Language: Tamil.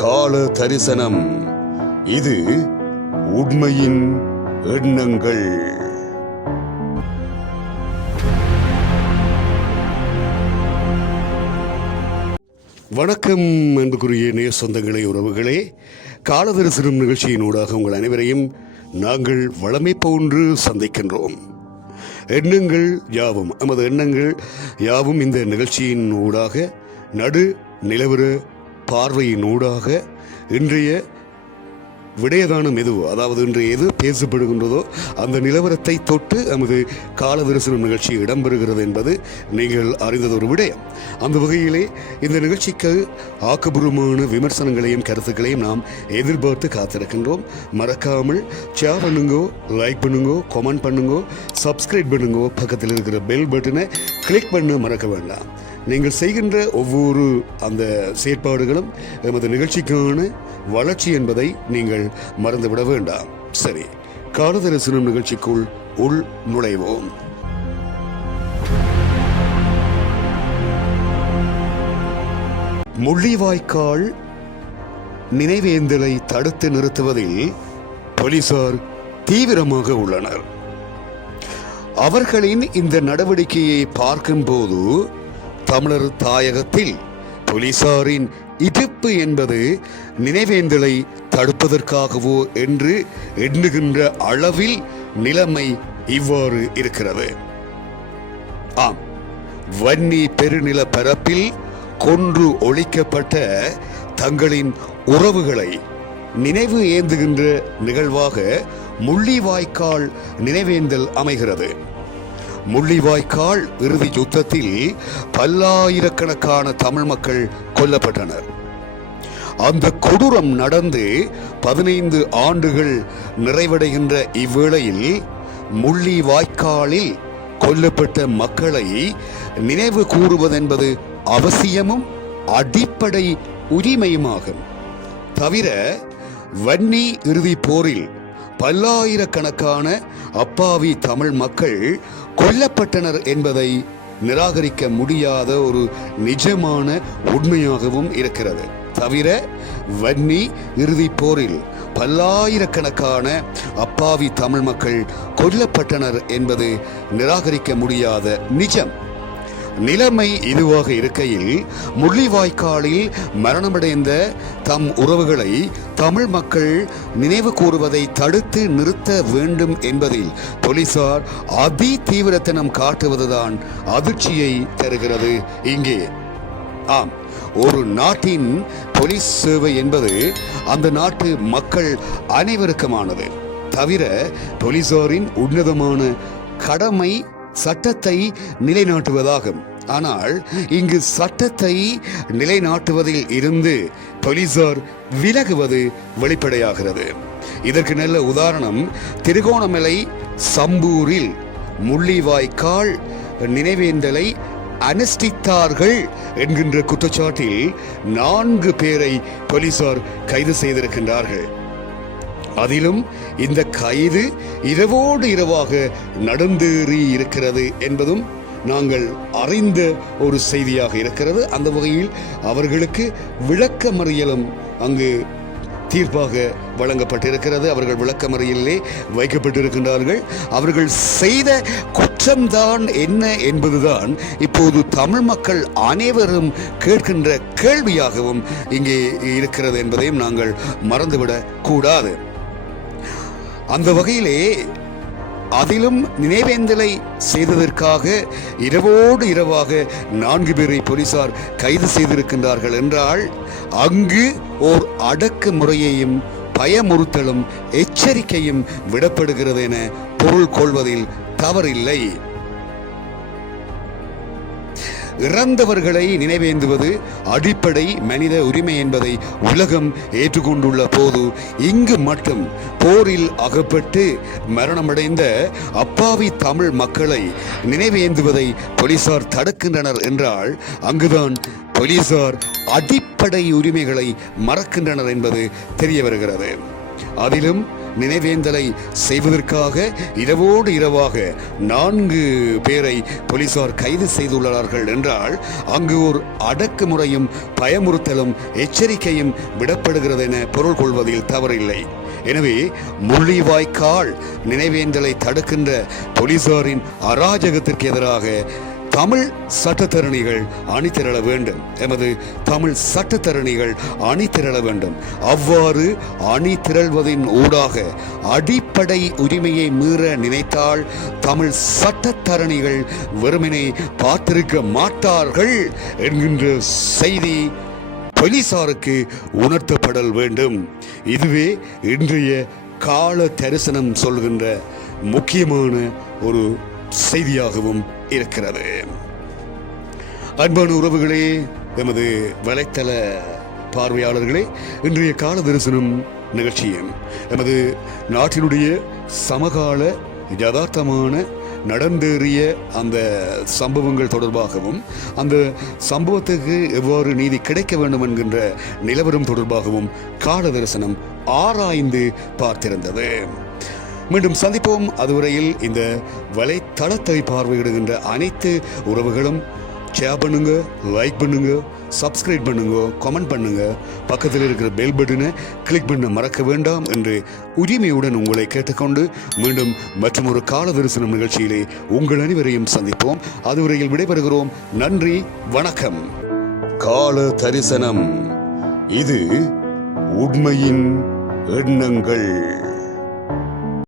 கால தரிசனம். இது உண்மையின் எண்ணங்கள். வணக்கம் அன்புக்குரிய நேர் சொந்தங்களே உறவுகளே. காலதரிசனம் நிகழ்ச்சியின் ஊடாக உங்கள் அனைவரையும் நாங்கள் வளமை போன்று சந்திக்கின்றோம். எண்ணங்கள் யாவும் நமது எண்ணங்கள் யாவும் இந்த நிகழ்ச்சியின் ஊடாக நடு நிலவர பார்வையின் ஊடாக இன்றைய விடயதானம் எதுவோ அதாவது இன்று எது பேசப்படுகின்றதோ அந்த நிலவரத்தை தொட்டு நமது கால நிகழ்ச்சி இடம்பெறுகிறது என்பது நீங்கள் அறிந்ததொரு விடயம். அந்த வகையிலே இந்த நிகழ்ச்சிக்கு ஆக்கபூர்வமான விமர்சனங்களையும் கருத்துக்களையும் நாம் எதிர்பார்த்து காத்திருக்கின்றோம். மறக்காமல் ஷேர் பண்ணுங்கோ லைக் பண்ணுங்கோ கமெண்ட் பண்ணுங்கோ சப்ஸ்கிரைப் பண்ணுங்கோ பக்கத்தில் இருக்கிற பெல் பட்டனை கிளிக் பண்ண மறக்க வேண்டாம். நீங்கள் செய்கின்ற ஒவ்வொரு அந்த செயற்பாடுகளும் எமது நிகழ்ச்சிக்கான வளர்ச்சி என்பதை நீங்கள் மறந்துவிட வேண்டாம். சரி காலதரிசனம் நிகழ்ச்சிக்குள் உள் நுழைவோம். முள்ளிவாய்க்கால் நினைவேந்தலை தடுத்து நிறுத்துவதில் போலீசார் தீவிரமாக உள்ளனர். அவர்களின் இந்த நடவடிக்கையை பார்க்கும்போது தமிழர் தாயகத்தில் போலீசாரின் இடிப்பு என்பது நினைவேந்தலை தடுப்பதற்காகவோ என்று எண்ணுகின்ற அளவில் நிலைமை இவ்வாறு இருக்கிறது. ஆம் வன்னி பெருநில பரப்பில் கொன்று ஒழிக்கப்பட்ட தங்களின் உறவுகளை நினைவு ஏந்துகின்ற நிகழ்வாக முள்ளிவாய்க்கால் நினைவேந்தல் அமைகிறது. முள்ளிவாய்க்கால் இறுதி யுத்தத்தில் பல்லாயிரக்கணக்கான தமிழ் மக்கள் கொல்லப்பட்டனர். அந்த கொடூரம் நடந்து பதினைந்து ஆண்டுகள் நிறைவடைகின்ற இவ்வேளையில் முள்ளி வாய்க்காலில் கொல்லப்பட்ட மக்களை நினைவு கூறுவதென்பது அவசியமும் அடிப்படை உரிமையுமாகும். தவிர வன்னி இறுதி போரில் பல்லாயிரக்கணக்கான அப்பாவி தமிழ் மக்கள் கொல்லப்பட்டனர் என்பதை நிராகரிக்க முடியாத ஒரு நிஜமான உண்மையாகவும் இருக்கிறது. தவிர வன்னி இறுதி போரில் பல்லாயிரக்கணக்கான அப்பாவி தமிழ் மக்கள் கொல்லப்பட்டனர் என்பது நிராகரிக்க முடியாத நிஜம். நிலைமை இதுவாக இருக்கையில் முள்ளிவாய்க்காலில் மரணமடைந்த தம் உறவுகளை தமிழ் மக்கள் நினைவு கூறுவதை தடுத்து நிறுத்த வேண்டும் என்பதில் போலீசார் அதி தீவிரத்தனம் காட்டுவதுதான் அதிர்ச்சியை தருகிறது. இங்கே ஆம் ஒரு நாட்டின் போலீஸ் சேவை என்பது அந்த நாட்டு மக்கள் அனைவருக்குமானது. தவிர போலீசாரின் உன்னதமான கடமை சட்டத்தை நிலைநாட்டுவதாகும். ஆனால் இங்கு சட்டத்தை நிலைநாட்டுவதில் இருந்து போலீசார் விலகுவது வெளிப்படையாகிறது. இதற்கு நல்ல உதாரணம் திருகோணமலை சம்பூரில் முள்ளிவாய்க்கால் நினைவேந்தலை அனுஷ்டித்தார்கள் என்கின்ற குற்றச்சாட்டில் நான்கு பேரை போலீசார் கைது செய்திருக்கின்றார்கள். அதிலும் இந்த கைது இரவோடு இரவாக நடந்தேறி இருக்கிறது என்பதும் நாங்கள் அறிந்த ஒரு செய்தியாக இருக்கிறது. அந்த வகையில் அவர்களுக்கு விளக்கமறியலும் அங்கு தீர்ப்பாக வழங்கப்பட்டிருக்கிறது. அவர்கள் விளக்கமறியலிலே வைக்கப்பட்டிருக்கின்றார்கள். அவர்கள் செய்த குற்றம்தான் என்ன என்பதுதான் இப்போது தமிழ் மக்கள் அனைவரும் கேட்கின்ற கேள்வியாகவும் இங்கே இருக்கிறது என்பதையும் நாங்கள் மறந்துவிடக் கூடாது அந்த வகையிலே அதிலும் நினைவேந்தலை செய்ததற்காக இரவோடு இரவாக நான்கு பேரை போலீசார் கைது செய்திருக்கின்றார்கள் என்றால் அங்கு ஓர் அடக்கு முறையையும் பயமுறுத்தலும் எச்சரிக்கையும் விடப்படுகிறது என பொருள் கொள்வதில் தவறில்லை. இறந்தவர்களை நினைவேந்துவது அடிப்படை மனித உரிமை என்பதை உலகம் ஏற்றுக்கொண்டுள்ள போது இங்கு மட்டும் போரில் அகப்பட்டு மரணமடைந்த அப்பாவி தமிழ் மக்களை நினைவேந்துவதை போலீசார் தடுக்கின்றனர் என்றால் அங்குதான் போலீசார் அடிப்படை உரிமைகளை மறக்கின்றனர் என்பது தெரிய வருகிறது. அதிலும் நினைவேந்தலை செய்வதற்காக இரவோடு இரவாக நான்கு பேரை போலீசார் கைது செய்துள்ளார்கள் என்றால் அங்கு ஒரு அடக்குமுறையும் பயமுறுத்தலும் எச்சரிக்கையும் விடப்படுகிறது என பொருள் கொள்வதில் தவறில்லை. எனவே முள்ளிவாய்க்கால் நினைவேந்தலை தடுக்கின்ற போலீசாரின் அராஜகத்திற்கு எதிராக தமிழ் சட்டத்தரணிகள் அணிதிரள வேண்டும். எமது தமிழ் சட்டத்தரணிகள் அணிதிரள வேண்டும். அவ்வாறு அணி திரள்வதின் ஊடாக அடிப்படை உரிமையை மீற நினைத்தால் தமிழ் சட்டத்தரணிகள் வெறுமனை பார்த்திருக்க மாட்டார்கள் என்கின்ற செய்தி போலீசாருக்கு உணர்த்தப்படல் வேண்டும். இதுவே இன்றைய கால தரிசனம் சொல்கின்ற முக்கியமான ஒரு செய்தியாகவும் இருக்கிறது. அன்பான உறவுகளே எமது வலைத்தள பார்வையாளர்களே இன்றைய கால தரிசனம் நிகழ்ச்சியும் எமது நாட்டினுடைய சமகால யதார்த்தமான நடந்தேறிய அந்த சம்பவங்கள் தொடர்பாகவும் அந்த சம்பவத்துக்கு எவ்வாறு நீதி கிடைக்க வேண்டும் என்கின்ற நிலவரம் தொடர்பாகவும் கால தரிசனம் ஆராய்ந்து பார்த்திருந்தது. மீண்டும் சந்திப்போம். அதுவரையில் இந்த வலைத்தளத்தை பார்வையிடுகின்ற அனைத்து உறவுகளும் ஷேர் பண்ணுங்க லைக் பண்ணுங்க சப்ஸ்கிரைப் பண்ணுங்க கமெண்ட் பண்ணுங்க. பக்கத்தில் இருக்கிற பெல் பட்டனை கிளிக் பண்ண மறக்க வேண்டாம் என்று உரிமையுடன் உங்களை கேட்டுக்கொண்டு மீண்டும் மற்றும் ஒரு கால தரிசனம் நிகழ்ச்சியிலே உங்கள் அனைவரையும் சந்திப்போம். அதுவரையில் விடைபெறுகிறோம். நன்றி வணக்கம். கால தரிசனம் இது உண்மையின் எண்ணங்கள்.